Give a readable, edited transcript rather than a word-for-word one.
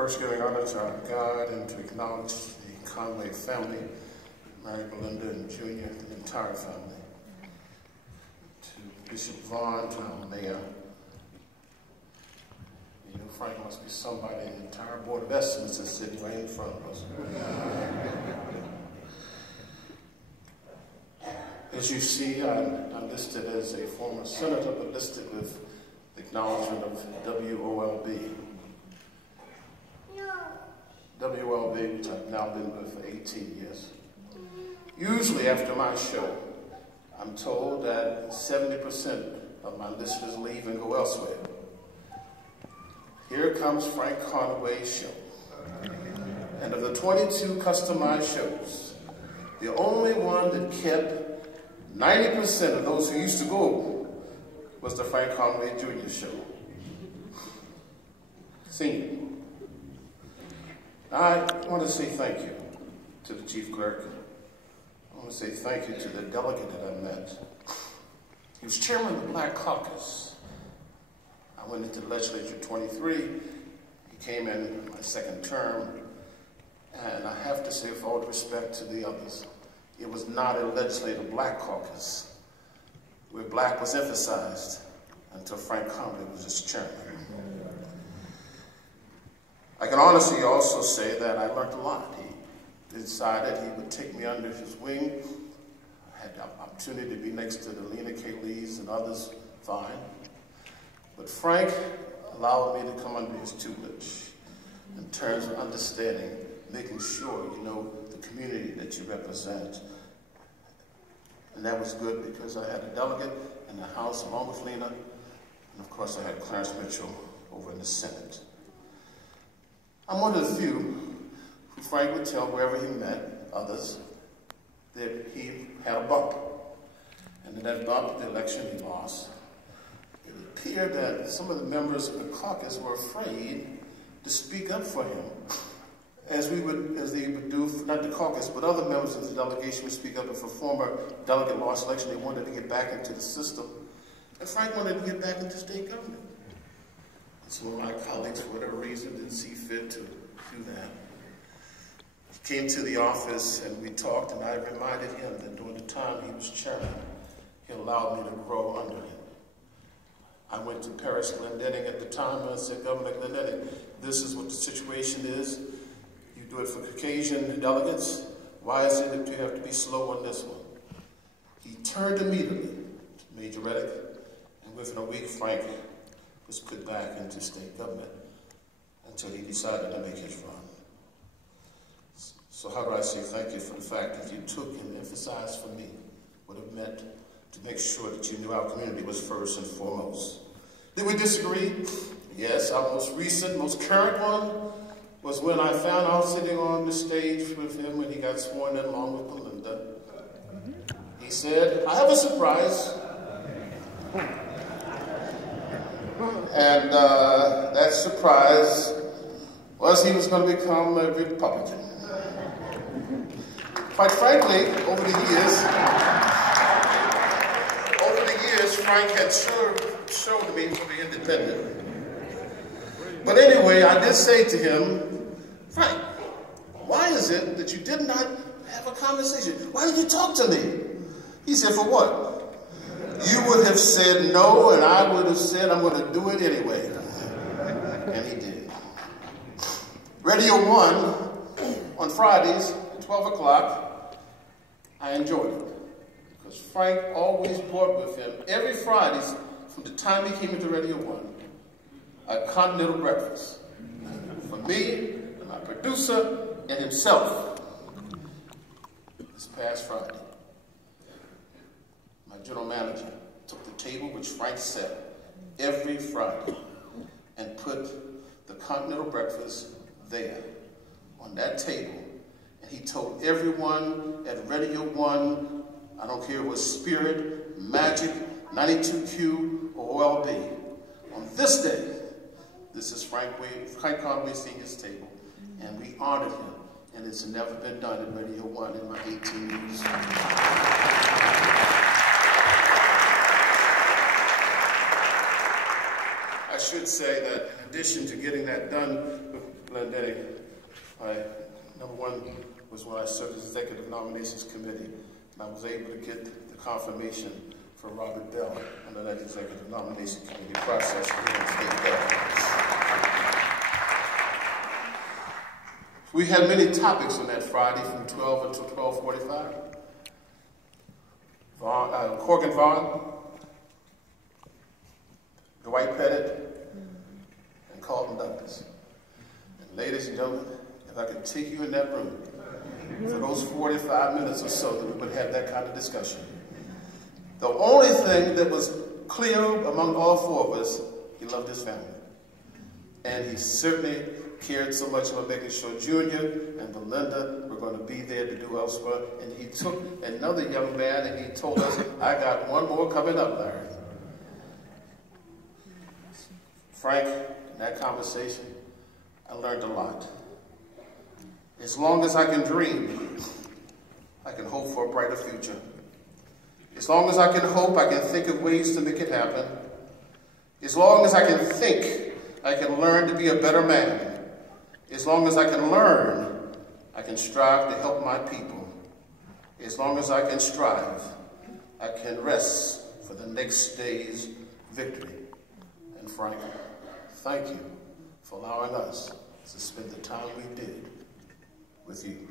First, giving honor to our God and to acknowledge the Conaway family, Mary, Belinda, and Junior, and the entire family. To Bishop Vaughn, to our mayor. You know, Frank must be somebody in the entire Board of Estimates that's sitting right in front of us. As you see, I'm listed as a former senator, but listed with the acknowledgement of WOLB. WLB, which I've now been with for 18 years. Usually after my show, I'm told that 70% of my listeners leave and go elsewhere. Here comes Frank Conaway's show. And of the 22 customized shows, the only one that kept 90% of those who used to go was the Frank Conaway Jr. show. Senior. I want to say thank you to the chief clerk. I want to say thank you to the delegate that I met. He was chairman of the Black Caucus. I went into the legislature at 23. He came in my second term. And I have to say, with all due respect to the others, it was not a legislative Black Caucus where Black was emphasized until Frank Conaway was its chairman. I can honestly also say that I learned a lot. He decided he would take me under his wing. I had the opportunity to be next to the Lena K. Lees and others, fine. But Frank allowed me to come under his tutelage in terms of understanding, making sure you know the community that you represent. And that was good because I had a delegate in the House along with Lena, and of course I had Clarence Mitchell over in the Senate. I'm one of the few who Frank would tell wherever he met others that he had a bump. And in that bump, the election he lost, it appeared that some of the members of the caucus were afraid to speak up for him, as they would do, not the caucus, but other members of the delegation would speak up. If a former delegate lost election, they wanted to get back into the system. And Frank wanted to get back into state government. Some of my colleagues, for whatever reason, didn't see fit to do that. He came to the office and we talked, and I reminded him that during the time he was chairman, he allowed me to grow under him. I went to Paris Glendenning at the time, and I said, Governor Glendenning, this is what the situation is. You do it for Caucasian delegates. Why is it that you have to be slow on this one? He turned immediately to Major Reddick, and within a week, Frank was put back into state government until he decided to make his run. So how do I say thank you for the fact that you took and emphasized for me what it meant to make sure that you knew our community was first and foremost. Did we disagree? Yes, our most recent, most current one was when I found out sitting on the stage with him when he got sworn in along with Belinda. He said, I have a surprise. And that surprise was he was going to become a Republican. Quite frankly, over the years, Frank had showed me to be independent. But anyway, I did say to him, Frank, why is it that you did not have a conversation? Why did you talk to me? He said, for what? You would have said no, and I would have said, I'm going to do it anyway. And he did. Radio 1, on Fridays, at 12 o'clock, I enjoyed it. Because Frank always brought with him, every Friday, from the time he came into Radio 1, a continental breakfast. For me, and my producer, and himself. This past Friday, my general manager took the table which Frank set every Friday and put the continental breakfast there on that table. And he told everyone at Radio 1, I don't care if it was Spirit, Magic, 92Q, or OLB, on this day, this is Frank Conaway Sr.'s table, and we honored him, and it's never been done in Radio 1 in my 18 years. I should say that in addition to getting that done Glendenny, number one was when I served as Executive Nominations Committee, and I was able to get the confirmation for Robert Bell under that Executive Nomination Committee process for the state government. We had many topics on that Friday from 12 until 12:45. Corgan Vaughn, Dwight Pettit, and Carlton Douglas. And ladies and gentlemen, if I could take you in that room for those 45 minutes or so that we would have that kind of discussion. The only thing that was clear among all four of us, he loved his family. And he certainly cared so much about making sure Junior and Belinda were going to be there to do elsewhere. And he took another young man and he told us, I got one more coming up, Larry. Frank, in that conversation, I learned a lot. As long as I can dream, I can hope for a brighter future. As long as I can hope, I can think of ways to make it happen. As long as I can think, I can learn to be a better man. As long as I can learn, I can strive to help my people. As long as I can strive, I can rest for the next day's victory. And Frank, thank you for allowing us to spend the time we did with you.